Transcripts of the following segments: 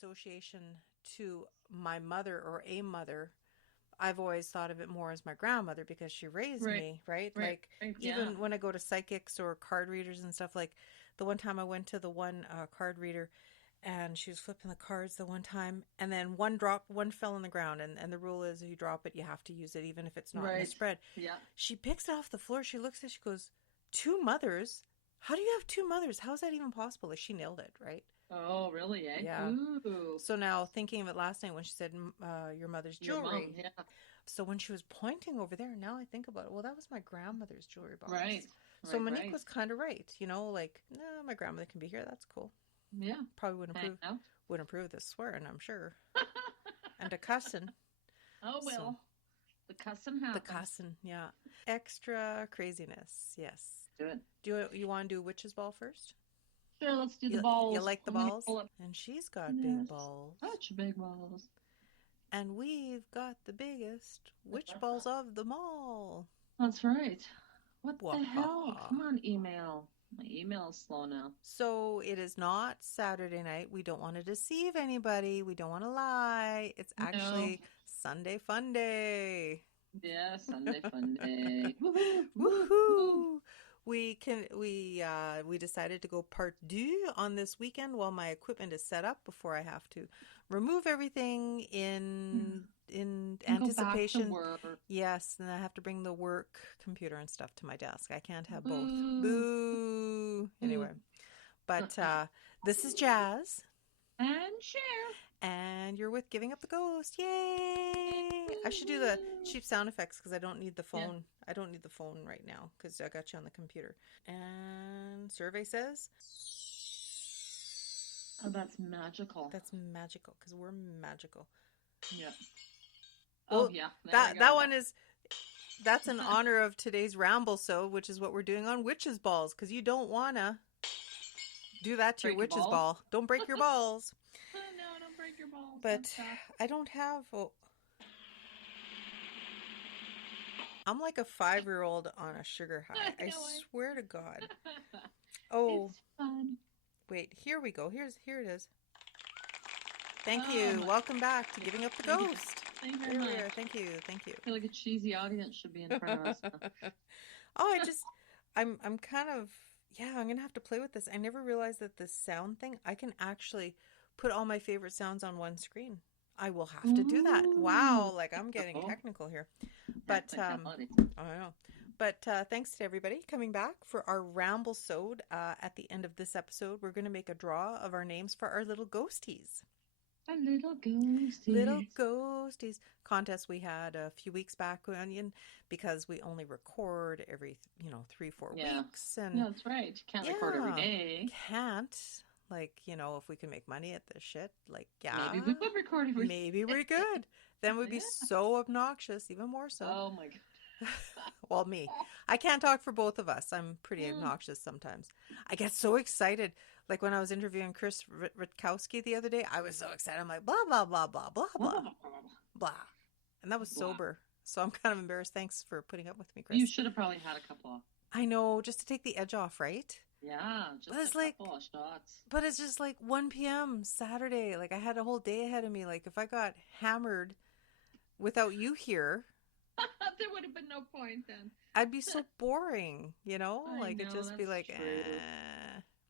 association to my mother or a mother, I've always thought of it more as my grandmother because she raised me, right? Like even when I go to psychics or card readers and stuff, like the one time I went to the one card reader and she was flipping the cards the one time and then one fell on the ground and the rule is if you drop it, you have to use it even if it's not in the spread. Yeah. She picks it off the floor. She looks at it, she goes, 2 mothers? How do you have 2 mothers? How is that even possible? Like she nailed it, right? Oh, really, eh? Yeah. Ooh. So now thinking of it last night when she said your mother's jewelry. Your mom, yeah. So when she was pointing over there, now I think about it, well, that was my grandmother's jewelry box. Right. So Monique was kind of right, you know, like, no, my grandmother can be here. That's cool. Yeah. Probably wouldn't approve of the swearing, I'm sure. And the cussing. Oh, well. So, the cussing happens. The cussing, yeah. Extra craziness, yes. Do it. You want to do witch's ball first? Sure, let's do the balls. You like the balls? And she's got big balls. Such big balls. And we've got the biggest witch balls of them all. That's right. What the hell? Come on, email. My email is slow now. So it is not Saturday night. We don't want to deceive anybody. We don't want to lie. It's actually Sunday Fun Day. Yeah, Sunday Fun Day. Woohoo! We decided to go part deux on this weekend while my equipment is set up before I have to remove everything in anticipation. Go back to work. Yes, and I have to bring the work computer and stuff to my desk. I can't have both. Boo. Anyway, but this is Jas and Sher. And you're with Giving Up the Ghost. Yay! I should do the cheap sound effects because I don't need the phone. Yeah. I don't need the phone right now because I got you on the computer. And survey says... Oh, that's magical. That's magical because we're magical. Yeah. Well, yeah. That one is... That's in honor of today's Ramblesode, which is what we're doing on witches' balls because you don't want to do that to your witch's ball. Don't break your balls. No, don't break your balls. But I don't have... I'm like a 5-year-old on a sugar high. I swear to God. Oh, it's fun. Wait, here we go. Here it is. Thank you. Welcome back to Giving Up the Ghost. Thank you very much. Thank you. I feel like a cheesy audience should be in front of us. I'm kind of, I'm going to have to play with this. I never realized that this sound thing, I can actually put all my favorite sounds on one screen. I will have to do that. Wow, like I'm getting technical here. But I don't know. But thanks to everybody coming back for our Ramblesode. At the end of this episode, we're going to make a draw of our names for our little ghosties. Our little ghosties. Little ghosties. Contest we had a few weeks back, Onion, because we only record every, 3-4 weeks. And yeah, that's right. You can't record every day. Can't. Like, if we can make money at this shit, like, maybe we would record every day. Maybe we could. Then we'd be so obnoxious, even more so. Oh, my God. Well, me. I can't talk for both of us. I'm pretty obnoxious sometimes. I get so excited. Like when I was interviewing Chris Rutkowski the other day, I was so excited. I'm like, blah, blah, blah, blah, blah, blah, blah. And that was sober. So I'm kind of embarrassed. Thanks for putting up with me, Chris. You should have probably had a couple. I know, just to take the edge off, right? Yeah, just a couple of shots. But it's just like 1 p.m. Saturday. Like I had a whole day ahead of me. Like if I got hammered without you here... there would have been no point then. I'd be so boring, it'd just be like,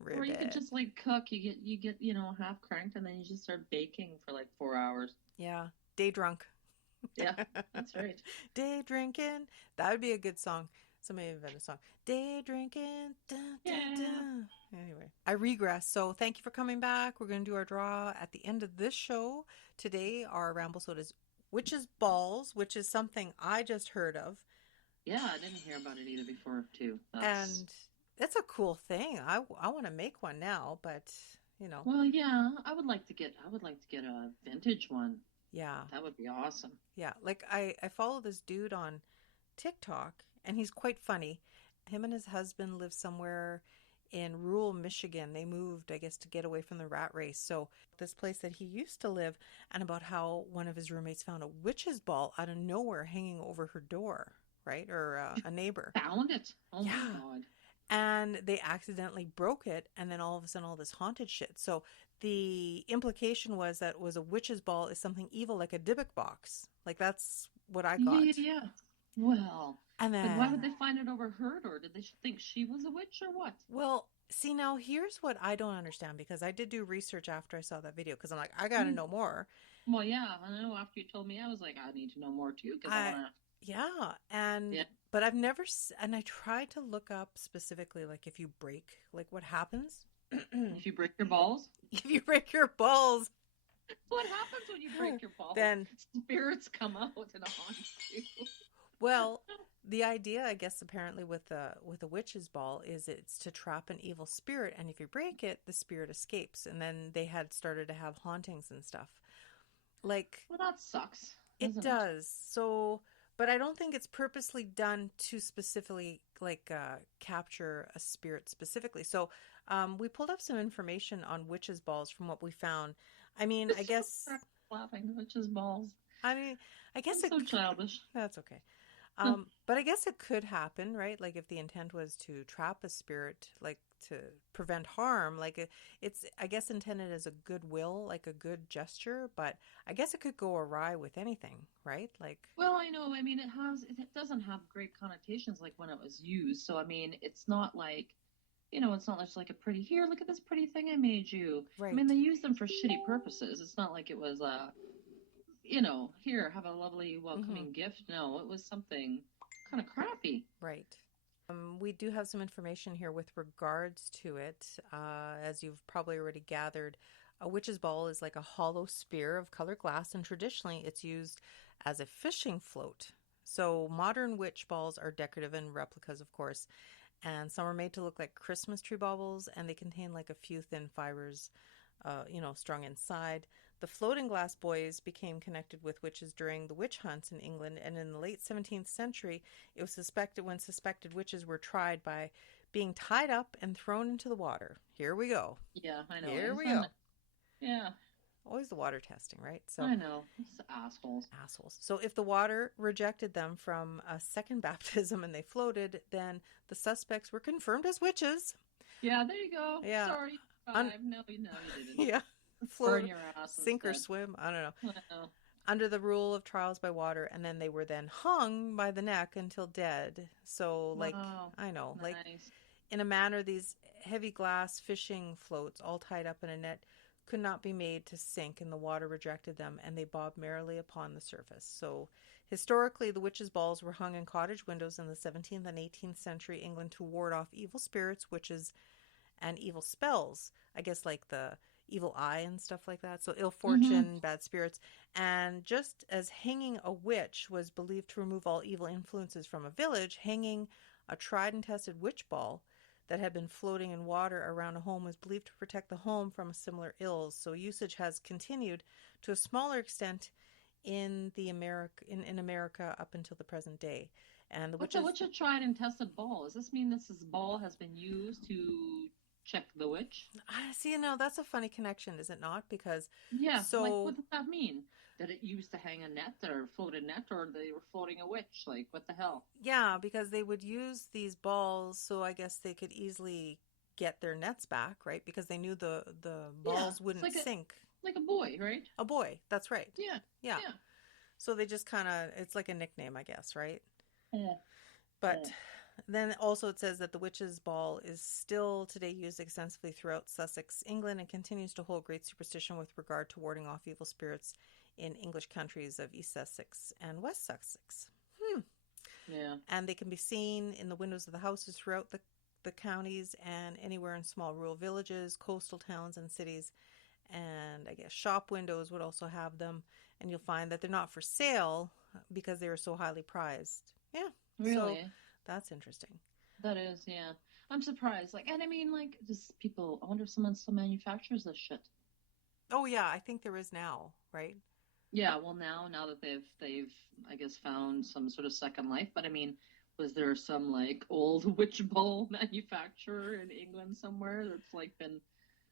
ribbit. Or you could just like cook. You get half cranked and then you just start baking for like 4 hours. Yeah, day drunk. Yeah, that's right. Day drinking. That would be a good song. Somebody invent a song. Day drinking. Dun, dun, dun. Anyway, I regress. So thank you for coming back. We're going to do our draw at the end of this show. Today, our Ramblesode is Witches' Balls, which is something I just heard of. Yeah, I didn't hear about it either before, too. And it's a cool thing. I want to make one now, but, Well, yeah, I would like to get a vintage one. Yeah. That would be awesome. Yeah, like I follow this dude on TikTok, and he's quite funny. Him and his husband live somewhere in rural Michigan. They moved, I guess, to get away from the rat race. So this place that he used to live, and about how one of his roommates found a witch's ball out of nowhere hanging over her door, right? Or a neighbor. Found it? Oh, my God. And they accidentally broke it, and then all of a sudden all this haunted shit. So the implication was that it was a witch's ball is something evil, like a Dybbuk box. Like, that's what I got. Yeah. Well, And but why would then, they find it overheard, or did they think she was a witch, or what? well, see, now here's what I don't understand, because I did do research after I saw that video, because I'm like, I got to know more. Well, yeah, I know after you told me, I was like, I need to know more too, because I want to. Yeah, and Yeah. but I've never, and I tried to look up specifically, like, if you break, like, what happens. If you break your balls? If you break your balls. What happens when you break your balls? Then spirits come out and haunt you. Well, the idea, I guess, apparently with a witch's ball is it's to trap an evil spirit, and if you break it, the spirit escapes. And then they had started to have hauntings and stuff. Like, well, that sucks. It does. So, but I don't think it's purposely done to specifically like capture a spirit specifically. So, we pulled up some information on witches' balls from what we found. I mean, I guess laughing witches' balls. I mean, I guess it's so childish. That's okay. But I guess it could happen, right? Like if the intent was to trap a spirit, like to prevent harm, like it's, I guess, intended as a goodwill, like a good gesture. But I guess it could go awry with anything, right? Like, well, I know. I mean, it doesn't have great connotations like when it was used. So I mean, it's not like, it's not just like a pretty, here, look at this pretty thing I made you. Right. I mean, they use them for shitty purposes. It's not like it was here, have a lovely welcoming gift. No, it was something kind of crappy. Right. We do have some information here with regards to it. As you've probably already gathered, a witch's ball is like a hollow sphere of colored glass, and traditionally it's used as a fishing float. So modern witch balls are decorative and replicas, of course, and some are made to look like Christmas tree baubles, and they contain like a few thin fibers, strung inside. The floating glass boys became connected with witches during the witch hunts in England, and in the late 17th century, it was suspected when suspected witches were tried by being tied up and thrown into the water. Here we go. Yeah, I know. Here we go. Yeah. Always the water testing, right? So I know. It's assholes. So if the water rejected them from a second baptism and they floated, then the suspects were confirmed as witches. Yeah, there you go. Yeah. Sorry. No, you didn't. Yeah. Float, your ass sink or swim. I don't know. Under the rule of trials by water, and then they were then hung by the neck until dead. So, like, I know, nice. like, in a manner, these heavy glass fishing floats, all tied up in a net, could not be made to sink, and the water rejected them, and they bobbed merrily upon the surface. So, historically, the witches' balls were hung in cottage windows in the 17th and 18th century England to ward off evil spirits, witches, and evil spells. I guess, like the evil eye and stuff like that. So ill fortune, bad spirits. And just as hanging a witch was believed to remove all evil influences from a village, hanging a tried and tested witch ball that had been floating in water around a home was believed to protect the home from similar ills. So usage has continued to a smaller extent in America up until the present day. And what's a tried and tested ball? Does this mean this ball has been used to check the witch? See, that's a funny connection, is it not? Because so like, what does that mean? Did it used to hang a net or float a net, or they were floating a witch? Like, what the hell? Yeah, because they would use these balls, so I guess they could easily get their nets back, right? Because they knew the balls wouldn't sink. Like a buoy, right? A buoy, that's right. Yeah. So they just kind of, it's like a nickname, I guess, right? Yeah. But then also it says that the witch's ball is still today used extensively throughout Sussex, England, and continues to hold great superstition with regard to warding off evil spirits in English countries of East Sussex and West Sussex. Yeah. And they can be seen in the windows of the houses throughout the counties and anywhere in small rural villages, coastal towns, and cities. And I guess shop windows would also have them. And you'll find that they're not for sale because they are so highly prized. Yeah. Really? So that's interesting. That is, yeah. I'm surprised. Like, and I mean, like, just people, I wonder if someone still manufactures this shit. Oh, yeah. I think there is now, right? Yeah. Well, now that they've, I guess, found some sort of second life. But I mean, was there some like old witch ball manufacturer in England somewhere that's like been...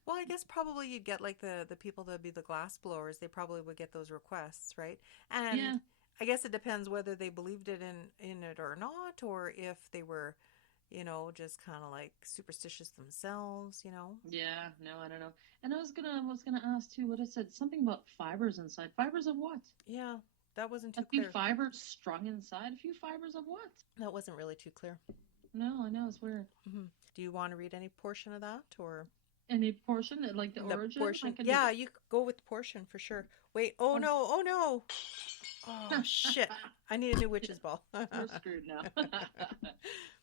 Well, I guess probably you'd get like the people that would be the glass blowers. They probably would get those requests, right? And I guess it depends whether they believed in it or not, or if they were, just kind of like superstitious themselves, Yeah, no, I don't know. And I was gonna ask too. What it said something about fibers inside. Fibers of what? Yeah, that wasn't A too few clear. fibers strung inside. A few fibers of what? That wasn't really too clear. No, I know it's weird. Do you want to read any portion of that or Any portion like the the origin? I portion? can Yeah, you could go with the portion for sure. Wait, oh do. no, oh no. Oh shit. I need a new witch's ball. We're screwed now.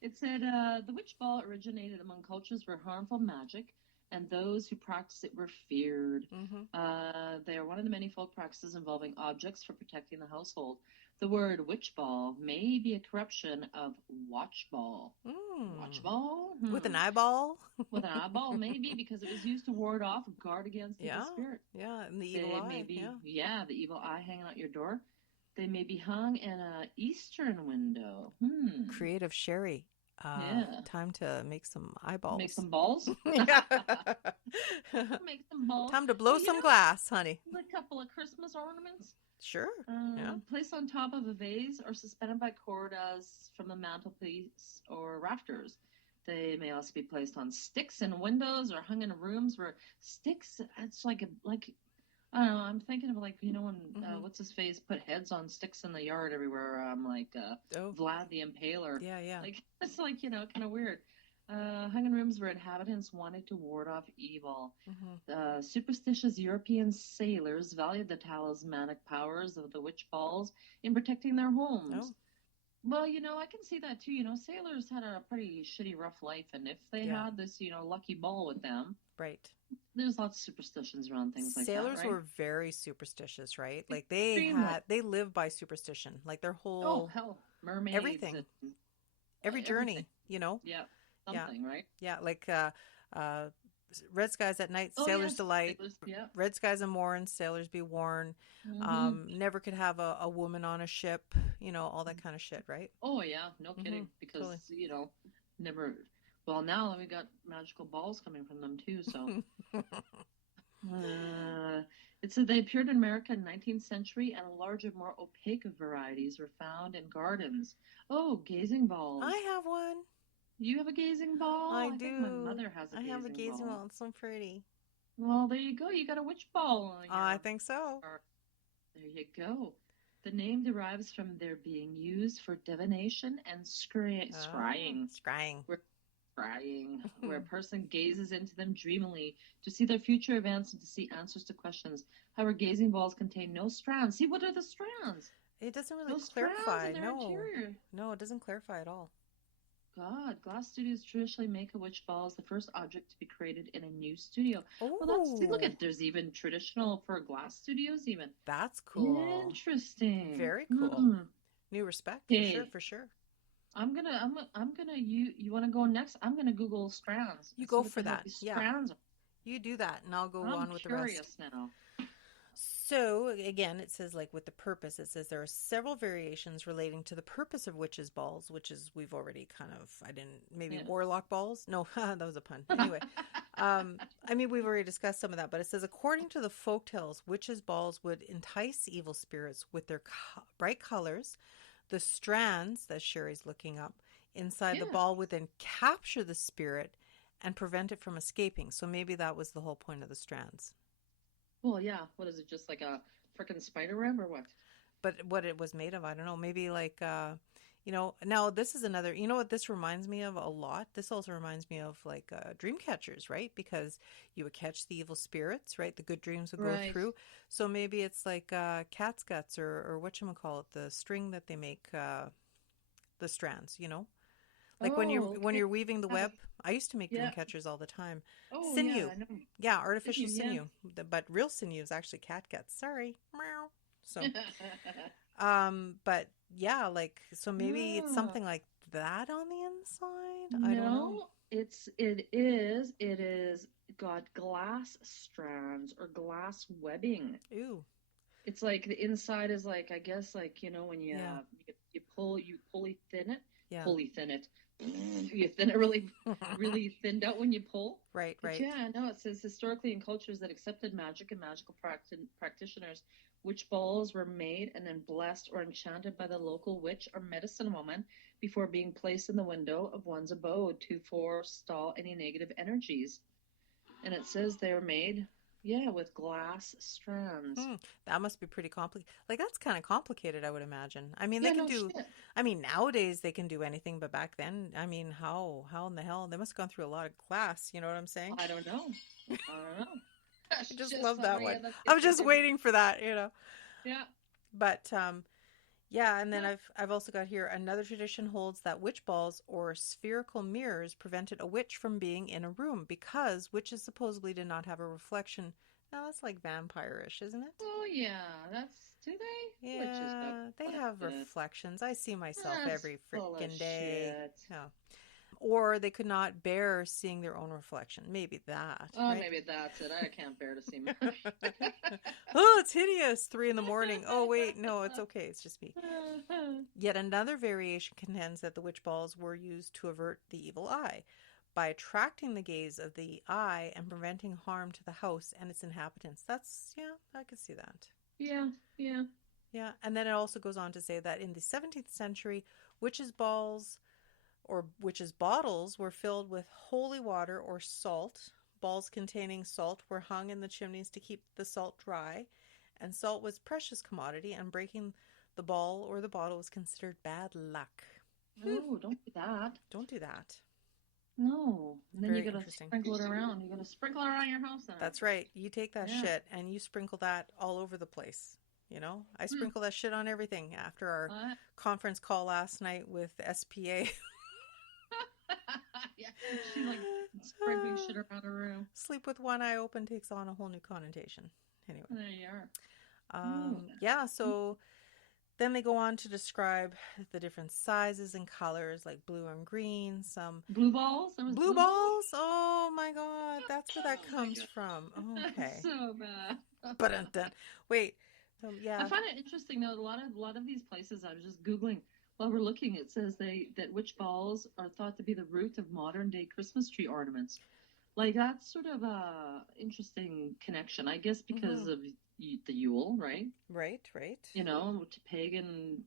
It said the witch ball originated among cultures where harmful magic and those who practiced it were feared. They are one of the many folk practices involving objects for protecting the household. The word witch ball may be a corruption of watch ball. Watch ball? With an eyeball? With an eyeball, maybe, because it was used to ward off, guard against evil spirit. Yeah, and the evil eye. The evil eye hanging out your door. They may be hung in an eastern window. Creative Sherry. Time to make some eyeballs. Make some balls? Yeah. Make some balls. Time to blow some glass, honey. A couple of Christmas ornaments. Sure. Placed on top of a vase or suspended by cordas from the mantelpiece or rafters. They may also be placed on sticks in windows or hung in rooms where sticks, it's like I don't know, I'm thinking of like, when, what's his face, put heads on sticks in the yard everywhere, Vlad the Impaler. Yeah. Like, it's like, kind of weird. Hung in rooms where inhabitants wanted to ward off evil. Superstitious European sailors valued the talismanic powers of the witch balls in protecting their homes. Well, I can see that too. Sailors had a pretty shitty, rough life, and if they had this, lucky ball with them, right? There's lots of superstitions around things like that. Sailors were very superstitious, right? Like they live by superstition. Like their whole mermaids, everything, every journey, Yeah, something, right? Yeah, like red skies at night, sailors delight. Sailors, Red skies and morn, sailors be worn. Never could have a woman on a ship. All that kind of shit, right? Oh yeah, no kidding. Because never. Well, now we got magical balls coming from them too. So it said they appeared in America in the 19th century, and larger, more opaque varieties were found in gardens. Oh, gazing balls! I have one. You have a gazing ball? I do. Think my mother has a gazing ball. I have a gazing ball. It's so pretty. Well, there you go. You got a witch ball. I think so. There you go. The name derives from their being used for divination and scrying. Scrying. Where a person gazes into them dreamily to see their future events and to see answers to questions. However, gazing balls contain no strands. See, what are the strands? It doesn't really no clarify. In their interior. No, it doesn't clarify at all. God, glass studios traditionally make a witch ball as the first object to be created in a new studio. Oh, well, look at, there's even traditional for glass studios even. That's cool. Interesting. Very cool. New respect, for sure. I'm gonna, you want to go next? I'm gonna Google strands. You go for that. Strands. You do that and I'll go on with the rest. I'm curious now. So, again, it says, like, with the purpose, it says there are several variations relating to the purpose of witches' balls, which is, we've already kind of, warlock balls? No, that was a pun. Anyway, we've already discussed some of that, but it says, according to the folktales, witches' balls would entice evil spirits with their bright colors. The strands, that Sherry's looking up, inside the ball would then capture the spirit and prevent it from escaping. So maybe that was the whole point of the strands. Well, yeah. What is it? Just like a freaking spider web or what? But what it was made of, I don't know. Maybe like, now this is another, what this reminds me of a lot? This also reminds me of like dream catchers, right? Because you would catch the evil spirits, right? The good dreams would go through. So maybe it's like cat's guts or whatchamacallit, the string that they make, the strands, Like when you're weaving the web. I used to make dream catchers all the time. Oh, sinew. Yeah, Artificial sinew. But real sinew is actually cat guts. Sorry. Meow. So, but yeah, like, so maybe it's something like that on the inside? I don't know. It is got glass strands or glass webbing. Ooh. It's like the inside is like, I guess, like, when you pulley thin it. Yeah. Pulley thin it. You thin it really, really thinned out when you pull. Right. Yeah, no, it says historically in cultures that accepted magic and magical practitioners Witch balls were made and then blessed or enchanted by the local witch or medicine woman before being placed in the window of one's abode to forestall any negative energies. And it says they're made, with glass strands. That must be pretty complicated. Like, that's kind of complicated, I would imagine. I mean, Yeah, they can no do, shit. I mean, nowadays they can do anything, but back then, I mean, how in the hell? They must have gone through a lot of glass, you know what I'm saying? I don't know. I That's just love what that we one. end up I was just thinking. waiting for that, you know. Yeah. But yeah, and then Yeah. I've also got here another tradition holds that witch balls or spherical mirrors prevented a witch from being in a room because witches supposedly did not have a reflection. Now that's like vampire-ish, isn't it? Oh yeah, do they? Witches have Yeah, they have reflections. reflections. I see myself That's every full of freaking day. shit. Yeah. Or they could not bear seeing their own reflection. Maybe that, Oh, right? maybe that's it. I can't bear to see me. Oh, it's hideous. 3 a.m. Oh, wait, no, it's okay. It's just me. Yet another variation contends that the witch balls were used to avert the evil eye by attracting the gaze of the eye and preventing harm to the house and its inhabitants. That's, yeah, I could see that. Yeah. Yeah, and then it also goes on to say that in the 17th century, witches' balls or witches' bottles were filled with holy water or salt. Balls containing salt were hung in the chimneys to keep the salt dry, and salt was a precious commodity, and breaking the ball or the bottle was considered bad luck. No, don't do that. Don't do that. No. And then Very you gotta interesting. sprinkle it around. You gotta sprinkle it around your house. That's right. You take that shit and you sprinkle that all over the place. You know, I sprinkle that shit on everything after our conference call last night with SPA. Yeah, she's like sprinkling shit around her room. Sleep with one eye open takes on a whole new connotation. Anyway. There you are. Yeah, so then they go on to describe the different sizes and colors, like blue and green, some... Blue balls? There was blue balls? Oh my god, that's where that comes from. Okay. That's so bad. But wait, yeah. I find it interesting, though, a lot of these places, I was just Googling, while we're looking, it says that witch balls are thought to be the root of modern-day Christmas tree ornaments. Like, that's sort of a interesting connection, I guess, because of the Yule, right? Right. You know, to pagan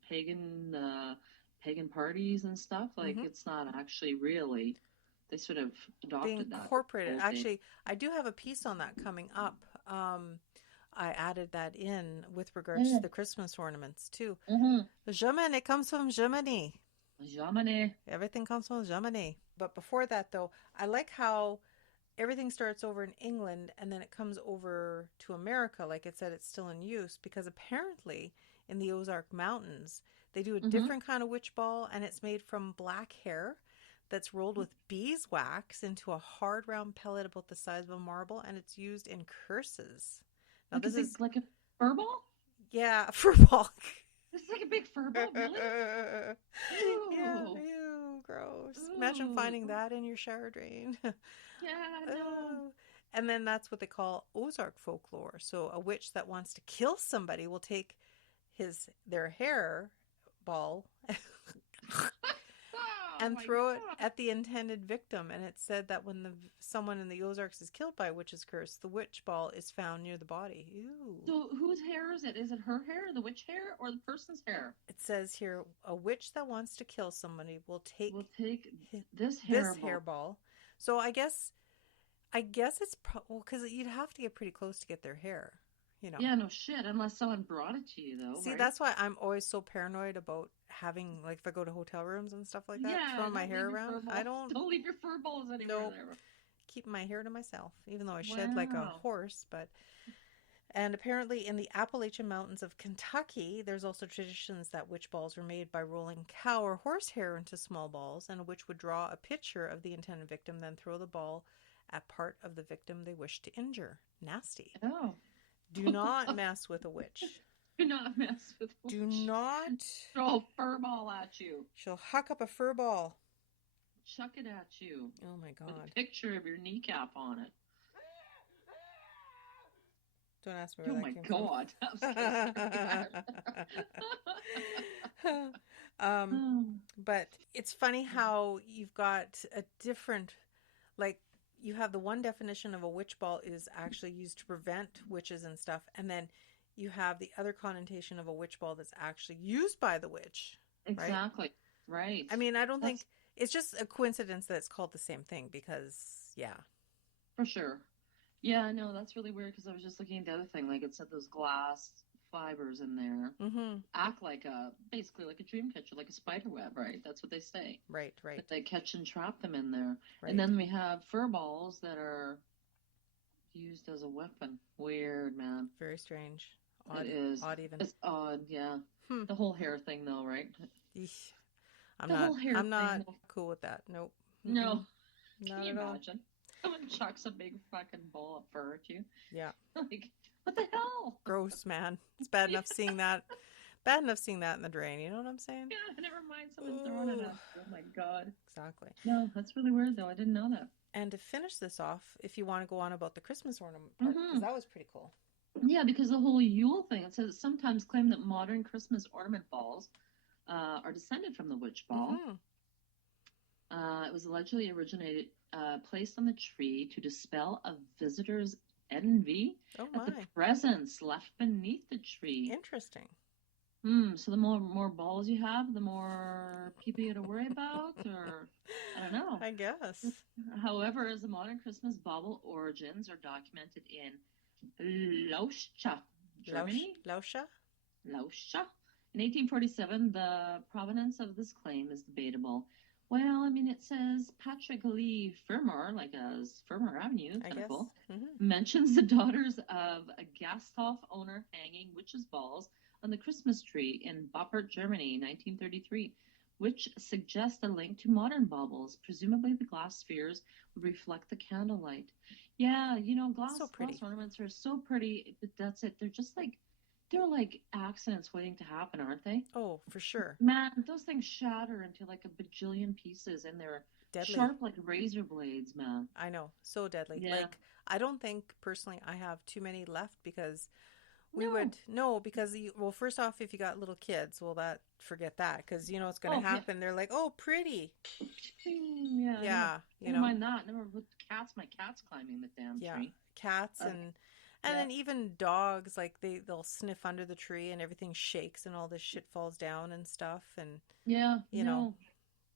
parties and stuff. Like, it's not actually really. They sort of adopted that. They incorporated it. Actually, I do have a piece on that coming up. I added that in with regards to the Christmas ornaments, too. Germany comes from Germany. Germany. Everything comes from Germany. But before that, though, I like how everything starts over in England and then it comes over to America. Like it said, it's still in use because apparently in the Ozark Mountains, they do a different kind of witch ball, and it's made from black hair that's rolled with beeswax into a hard round pellet about the size of a marble, and it's used in curses. Now, like this is like a fur ball? Yeah, a fur ball. This is like a big fur ball, really? Yeah, ew, gross. Ooh. Imagine finding that in your shower drain. Yeah, no. And then that's what they call Ozark folklore. So a witch that wants to kill somebody will take their hair ball and throw it at the intended victim. And it's said that when someone in the Ozarks is killed by a witch's curse, the witch ball is found near the body. Ew. So whose hair is it? Is it her hair, the witch hair, or the person's hair? It says here, a witch that wants to kill somebody will take this hair ball. So I guess it's because you'd have to get pretty close to get their hair. You know. Yeah, no shit, unless someone brought it to you, though. See, right? That's why I'm always so paranoid about having, like, if I go to hotel rooms and stuff like that, throwing my hair around. Don't leave your fur balls anywhere there. Keep my hair to myself, even though I shed like a horse. And apparently in the Appalachian Mountains of Kentucky, there's also traditions that witch balls were made by rolling cow or horse hair into small balls, and a witch would draw a picture of the intended victim, then throw the ball at part of the victim they wish to injure. Nasty. Oh. Do not mess with a witch. Do not mess with a witch. Do not throw a fur ball at you. She'll huck up a fur ball. Chuck it at you. Oh my God. With a picture of your kneecap on it. Don't ask me where that came from. Oh my God. But it's funny how you've got a different, like, you have the one definition of a witch ball is actually used to prevent witches and stuff, and then you have the other connotation of a witch ball that's actually used by the witch. Exactly. Right. I mean, I don't think it's just a coincidence that it's called the same thing because, yeah. For sure. Yeah, I know. That's really weird because I was just looking at the other thing. Like it said those glass fibers in there act like basically like a dream catcher, like a spider web, right? That's what they say. Right. That they catch and trap them in there. Right. And then we have fur balls that are used as a weapon. Weird, man. Very strange. Odd, it is. Odd even. It's odd, yeah. The whole hair thing, though, right? Eesh. I'm not cool with that. Nope. No. Not Can you at all. imagine? Someone chucks a big fucking ball of fur at you. Yeah. Like, what the hell? Gross, man. It's bad enough seeing that. Bad enough seeing that in the drain. You know what I'm saying? Yeah, never mind someone throwing it at you. Oh my God. Exactly. No, that's really weird though. I didn't know that. And to finish this off, if you want to go on about the Christmas ornament part, because that was pretty cool. Yeah, because the whole Yule thing, it says sometimes claim that modern Christmas ornament balls are descended from the witch ball. It was allegedly placed on the tree to dispel a visitor's envy at the presents left beneath the tree. Interesting. So the more balls you have, the more people you got to worry about, or I don't know. I guess. However, as the modern Christmas bauble origins are documented in Lauscha, Germany. Lauscha? Lauscha. In 1847, the provenance of this claim is debatable. Well, I mean, it says Patrick Lee Fermor, like as Fermor Avenue, kind of cool, mentions the daughters of a Gasthof owner hanging witches' balls on the Christmas tree in Boppert, Germany, 1933, which suggests a link to modern baubles. Presumably, the glass spheres would reflect the candlelight. Yeah, you know, glass ornaments are so pretty, but that's it. They're like accidents waiting to happen, aren't they? Oh, for sure. Man, those things shatter into like a bajillion pieces, and they're deadly. Sharp like razor blades, man. I know, so deadly. Yeah. Like, I don't think personally I have too many left because first off, if you got little kids, forget that, because you know it's going to happen. Yeah. They're like, oh, pretty. Yeah. You know, mind that. Never with cats. My cat's climbing the damn tree. Cats and then even dogs, like they'll sniff under the tree and everything shakes and all this shit falls down and stuff. And you know,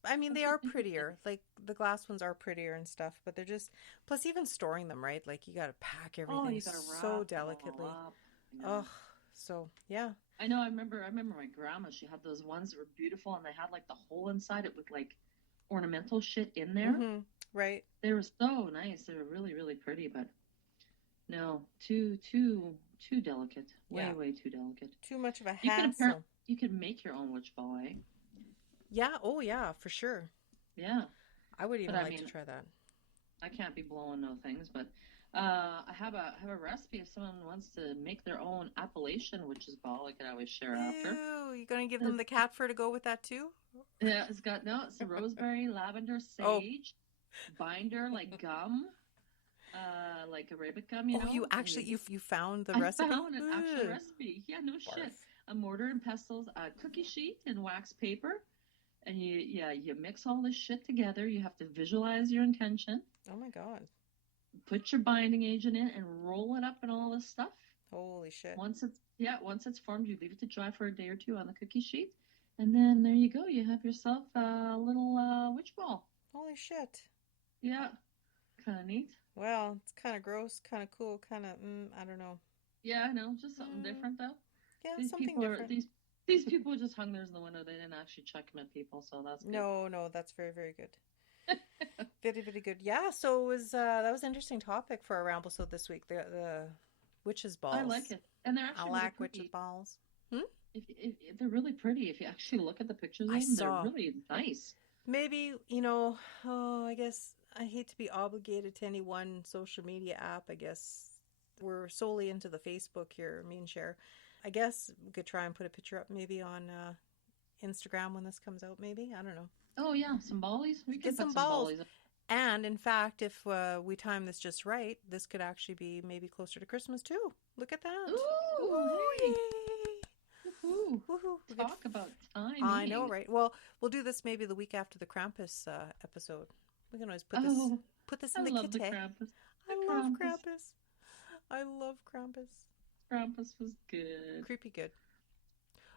I mean, they are prettier. Like the glass ones are prettier and stuff, but they're just, plus even storing them, right? Like you got to pack everything so delicately. Oh, so yeah. I know. I remember my grandma. She had those ones that were beautiful, and they had like the hole inside it with like ornamental shit in there. Right. They were so nice. They were really, really pretty, but no, too delicate. Way too delicate. Too much of a hassle. You could make your own witch ball, eh? Yeah. Oh, yeah, for sure. Yeah. I would even like to try that. I can't be blowing no things, but I have a recipe if someone wants to make their own Appalachian witch's ball. I could always share after. You gonna give them the cat fur to go with that too? Yeah, it's a rosemary, lavender, sage, binder like gum. Like Arabic gum, you know. You actually you found the recipe? I found an actual recipe. Yeah, no shit. A mortar and pestles, a cookie sheet, and wax paper, and you mix all this shit together. You have to visualize your intention. Oh my God. Put your binding agent in and roll it up and all this stuff. Holy shit. Once it's formed, you leave it to dry for a day or two on the cookie sheet, and then there you go. You have yourself a little witch ball. Holy shit. Yeah, kind of neat. Well, it's kind of gross, kind of cool, kind of, I don't know. Yeah, I know. Just something different, though. Yeah, something different. These people just hung theirs in the window. They didn't actually check them at people, so that's good. No, that's very, very good. Very, very good. Yeah, so it was that was an interesting topic for our Ramblesode this week. The witches' balls. I like it, and they're actually really pretty. Witches' balls. If they're really pretty, if you actually look at the pictures of them, they're really nice. Maybe, you know, I guess I hate to be obligated to any one social media app. I guess we're solely into the Facebook here, me and Sher. I guess we could try and put a picture up maybe on Instagram when this comes out, maybe. I don't know. Oh, yeah, some ballies. We could get some balls. And in fact, if we time this just right, this could actually be maybe closer to Christmas too. Look at that. Ooh, yay. Woohoo. Talk about timing. I know, right? Well, we'll do this maybe the week after the Krampus episode. We can always put this in the kit. I love Krampus. I love Krampus. I love Krampus. Krampus was good. Creepy good.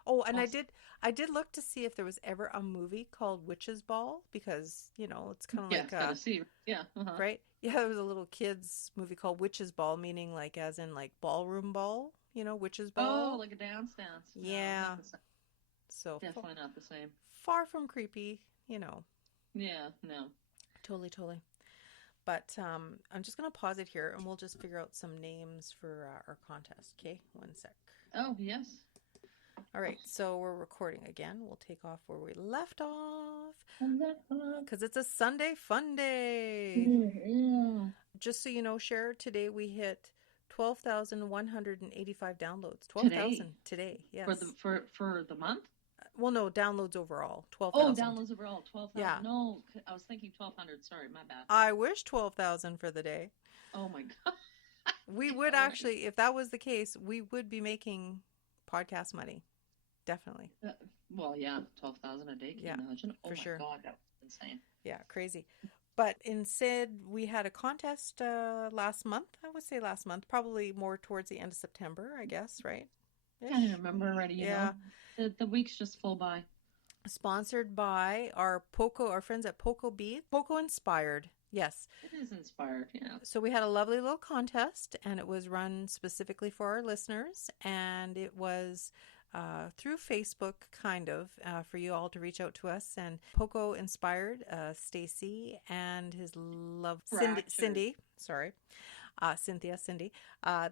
Oh, and Awesome. I did look to see if there was ever a movie called Witch's Ball because, it's kind of Yeah, like it's got to see. Yeah. right? Yeah, there was a little kids movie called Witch's Ball, meaning like as in like ballroom ball, Witch's Oh, Ball. like a dance. No, Yeah. not the same. So Definitely not the same. far from creepy, Yeah, no. Totally, totally. But I'm just going to pause it here and we'll just figure out some names for our contest. Okay, one sec. Oh, yes. All right, so we're recording again. We'll take off where we left off because it's a Sunday fun day. Yeah. Just so you know, Cher, today we hit 12,185 downloads. 12,000 today. Yes. For the month? Well, no, downloads overall. 12,000. 12,000. Oh, downloads overall. 12,000. Yeah. No, I was thinking 1,200. Sorry, my bad. I wish 12,000 for the day. Oh my God. We would actually, if that was the case, we would be making podcast money. Definitely. Well, yeah, 12,000 a day. Can you imagine? Oh for sure. God, that was insane. Yeah, crazy. But instead, we had a contest last month. I would say last month, probably more towards the end of September, I guess, right? I can't even remember already. You know, the weeks just flew by. Sponsored by our friends at Poco Beads. Poco inspired. Yes. It is inspired, yeah. So we had a lovely little contest, and it was run specifically for our listeners, and it was through Facebook, kind of, for you all to reach out to us. And Poco inspired Stacy and his love Cindy. Cindy.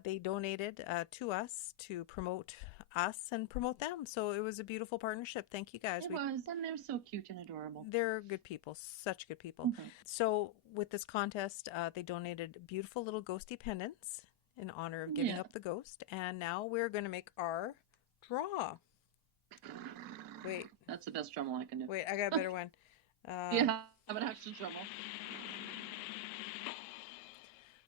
They donated to us to promote us and promote them. So it was a beautiful partnership. Thank you guys. It was, and they're so cute and adorable. They're good people, such good people. Mm-hmm. So with this contest, they donated beautiful little ghosty pendants in honor of giving up the ghost. And now we're going to make our draw. Wait. That's the best drum roll I can do. Wait, I got a better one. Yeah, have an actual drum roll.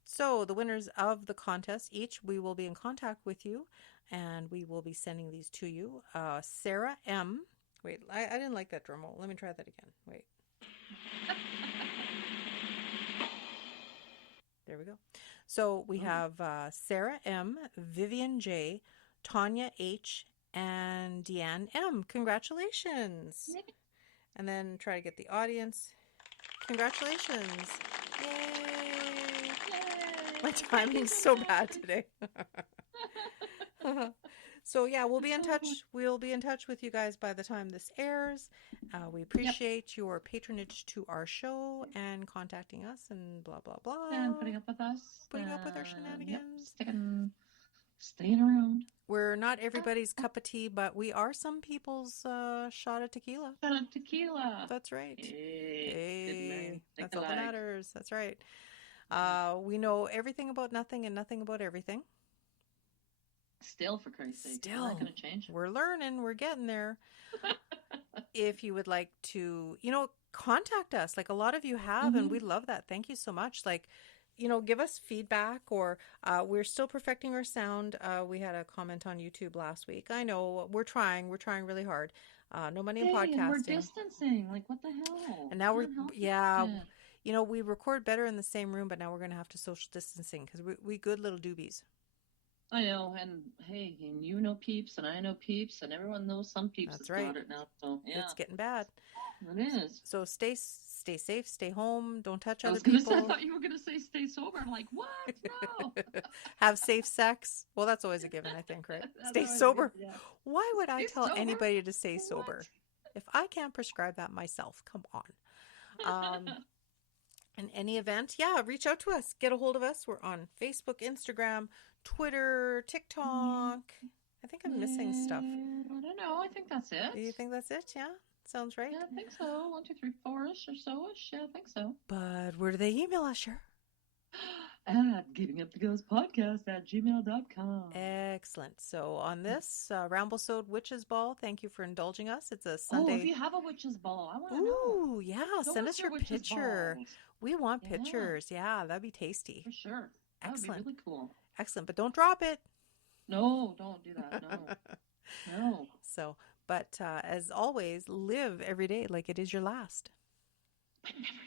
So the winners of the contest, each we will be in contact with you, and we will be sending these to you. Sarah M. Wait, I didn't like that drum roll. Let me try that again. Wait. There we go. So we have Sarah M., Vivian J., Tanya H., and Deanne M. Congratulations. Yay. And then try to get the audience. Congratulations. Yay. My timing's so bad today. So yeah, we'll be in touch. We'll be in touch with you guys by the time this airs. We appreciate your patronage to our show and contacting us and blah, blah, blah. And putting up with us. Putting up with our shenanigans. Staying around. We're not everybody's cup of tea, but we are some people's shot of tequila. Shot of tequila. That's right. Hey. That's all that matters. That's right. We know everything about nothing and nothing about everything. Still, for Christ's sake. Still. Not going to change. We're learning. We're getting there. If you would like to, contact us. Like a lot of you have, and we love that. Thank you so much. Like, give us feedback, or we're still perfecting our sound. We had a comment on YouTube last week. I know we're trying really hard. No money in podcasting. And we're distancing. Like, what the hell? And now we record better in the same room, but now we're going to have to social distancing because we good little doobies. I know, and hey, and you know peeps, and I know peeps, and everyone knows some peeps that's got it now. So yeah, it's getting bad. It is. So stay safe, stay home, don't touch other people. I thought you were gonna say stay sober. I'm like, what? No. Have safe sex. Well, that's always a given, I think, right? Stay sober. Yeah. Why would I tell anybody to stay sober if I can't prescribe that myself? Come on. In any event, reach out to us. Get a hold of us. We're on Facebook, Instagram, Twitter, TikTok. I think I'm missing stuff. I don't know. I think that's it. Do you think that's it? Yeah. Sounds right. Yeah, I think so. 1, 2, 3, 4-ish or so-ish. Yeah, I think so. But where do they email us, Sher? At givinguptheghostpodcast@gmail.com. Excellent. So on this Ramblesode Witches Ball, thank you for indulging us. It's a Sunday. Oh, if you have a witches ball, I want to know. Ooh, yeah. Send us your picture. Balls. We want pictures. Yeah, that'd be tasty. For sure. Excellent. That would be really cool. Excellent. But don't drop it. No, don't do that. No. So, but as always, live every day like it is your last. But never